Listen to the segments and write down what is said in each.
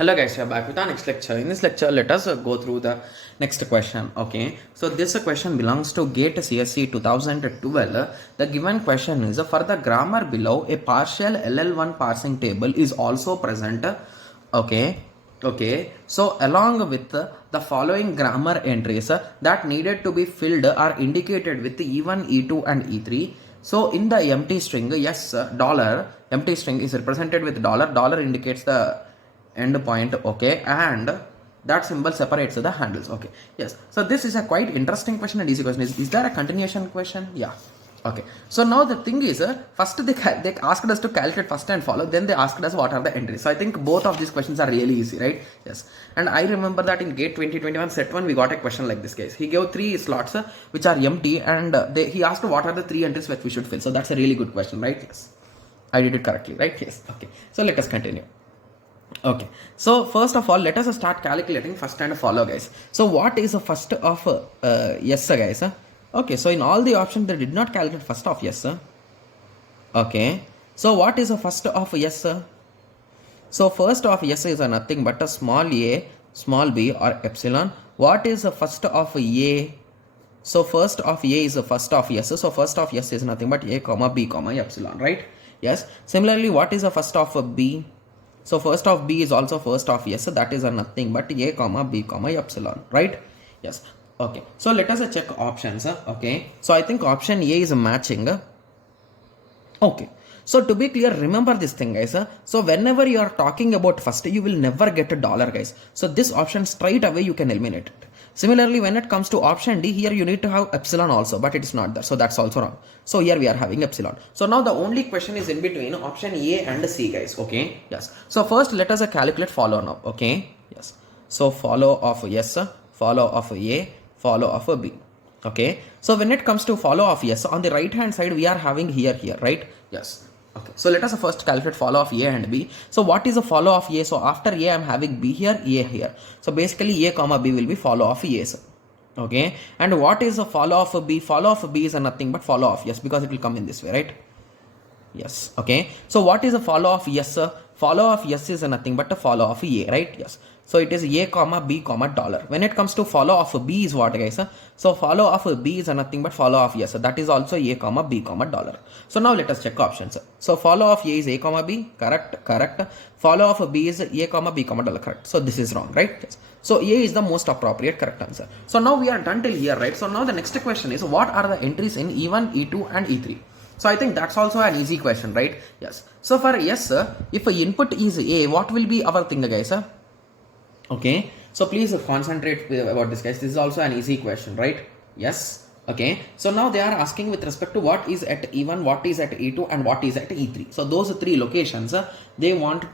Hello guys, we are back with our next lecture. In this lecture, let us go through the next question. Okay, so this question belongs to GATE CSC 2012. The given question is for the grammar below, a partial LL1 parsing table is also present. Okay. So along with the following grammar entries that needed to be filled are indicated with E1, E2, and E3. So in the empty string, yes, dollar empty string is represented with dollar. Dollar indicates the end point, okay, and that symbol separates the handles, okay. Yes, so this is a quite interesting question and easy question. Is there a continuation question? Yeah. Okay, so now the thing is, first they asked us to calculate first and follow, then they asked us what are the entries. So I think both of these questions are really easy, right? Yes, and I remember that in GATE 2021 set 1 we got a question like this case. He gave 3 slots which are empty, and he asked what are the 3 entries which we should fill. So that's a really good question, right? Yes, I did it correctly, right? Yes. Okay, so let us continue. Okay, so first of all, let us start calculating first and follow, guys. So what is the first of yes sir, guys? Okay, so in all the options they did not calculate first of yes sir. Okay, so what is the first of yes sir? So first of yes is nothing but a small a, small b, or epsilon. What is the first of a? So first of a is the first of yes. So first of yes is nothing but a comma b comma epsilon, right? Yes. Similarly, what is the first of b? So first of b is also first of yes, so that is a nothing but a comma b comma epsilon, right? Yes. Okay, so let us check options. Okay, so I think option A is matching. Okay, so to be clear, remember this thing, guys. So whenever you are talking about first, you will never get a dollar, guys. So this option straight away you can eliminate it. Similarly, when it comes to option D, here you need to have epsilon also, but it is not there, so that's also wrong. So here we are having epsilon. So now the only question is in between option A and C, guys. Okay, yes. So first let us calculate follow now. Okay, yes. So follow of yes, follow of A, follow of B. Okay, so when it comes to follow of yes, on the right hand side we are having here, right? Yes. Okay, so let us first calculate follow of A and B. So what is the follow of A? So after A I am having B here, A here. So basically A comma B will be follow of A. Okay, and what is the follow of B? Follow of B is nothing but follow of yes, because it will come in this way, right? Yes. Okay, so what is the follow of yes? Follow of yes is nothing but a follow of A, right? Yes. So it is A comma B comma dollar. When it comes to follow of B is what, guys? So follow of B is nothing but follow of yes. That is also A comma B comma dollar. So now let us check options. So follow of A is A comma B, correct. Follow of B is A comma B comma dollar, correct. So this is wrong, right? Yes. So A is the most appropriate correct answer. So now we are done till here, right? So now the next question is, what are the entries in E1, E2 and E3? So I think that's also an easy question, right? Yes. So for yes, if input is A, what will be our thing, guys? Okay, so please concentrate about this, guys. This is also an easy question, right? Yes. Okay, so now they are asking with respect to what is at E1, what is at E2, and what is at E3. So those 3 locations they want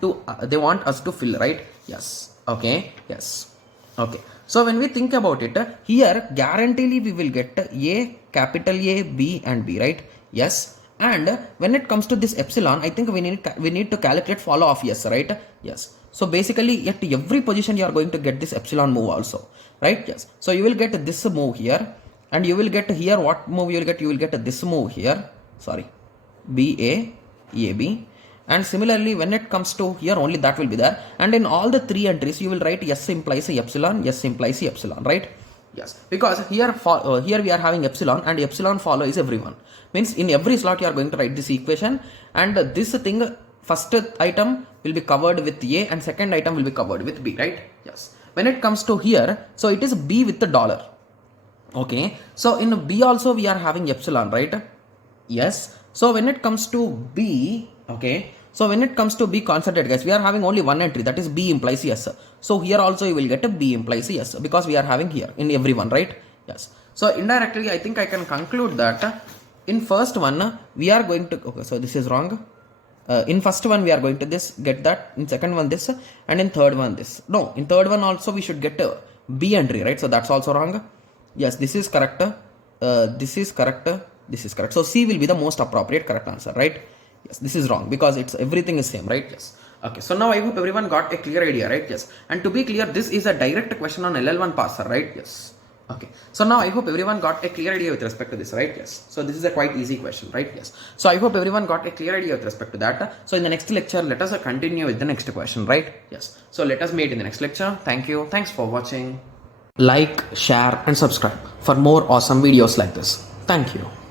us to fill, right? Yes. Okay. Yes. Okay, so when we think about it, here guaranteedly we will get A, capital A, B and B, right? Yes. And when it comes to this epsilon, I think we need to calculate follow of yes, right? Yes. So basically at every position you are going to get this epsilon move also, right? Yes. So you will get this move here, and you will get here what move you will get? You will get this move here, sorry, BA, AB. And similarly when it comes to here, only that will be there, and in all the 3 entries you will write yes implies epsilon, yes implies epsilon, right? Yes, because here we are having epsilon, and epsilon follow is everyone. Means in every slot you are going to write this equation, and this thing, first item will be covered with A and second item will be covered with B, right? Yes. When it comes to here, so it is B with the dollar. Okay, so in B also we are having epsilon, right? Yes. So when it comes to B, okay, so when it comes to B, concentrate, guys, we are having only one entry, that is B implies yes. So here also you will get a B implies yes, because we are having here in everyone, right? Yes. So indirectly I think I can conclude that in first one we are going to, okay, so this is wrong. In first one we are going to this, get that. In second one this, and in third one this. No, in third one also we should get a B entry, right? So that's also wrong. Yes, this is correct. This is correct. This is correct. So C will be the most appropriate correct answer, right? Yes, this is wrong because it's everything is same, right? Yes. Okay, so now I hope everyone got a clear idea, right? Yes. And to be clear, this is a direct question on LL1 parser, right? Yes. Okay, so now I hope everyone got a clear idea with respect to this, right? Yes. So this is a quite easy question, right? Yes. So I hope everyone got a clear idea with respect to that. So in the next lecture, let us continue with the next question, right? Yes. So let us meet in the next lecture. Thank you. Thanks for watching. Like, share, and subscribe for more awesome videos like this. Thank you.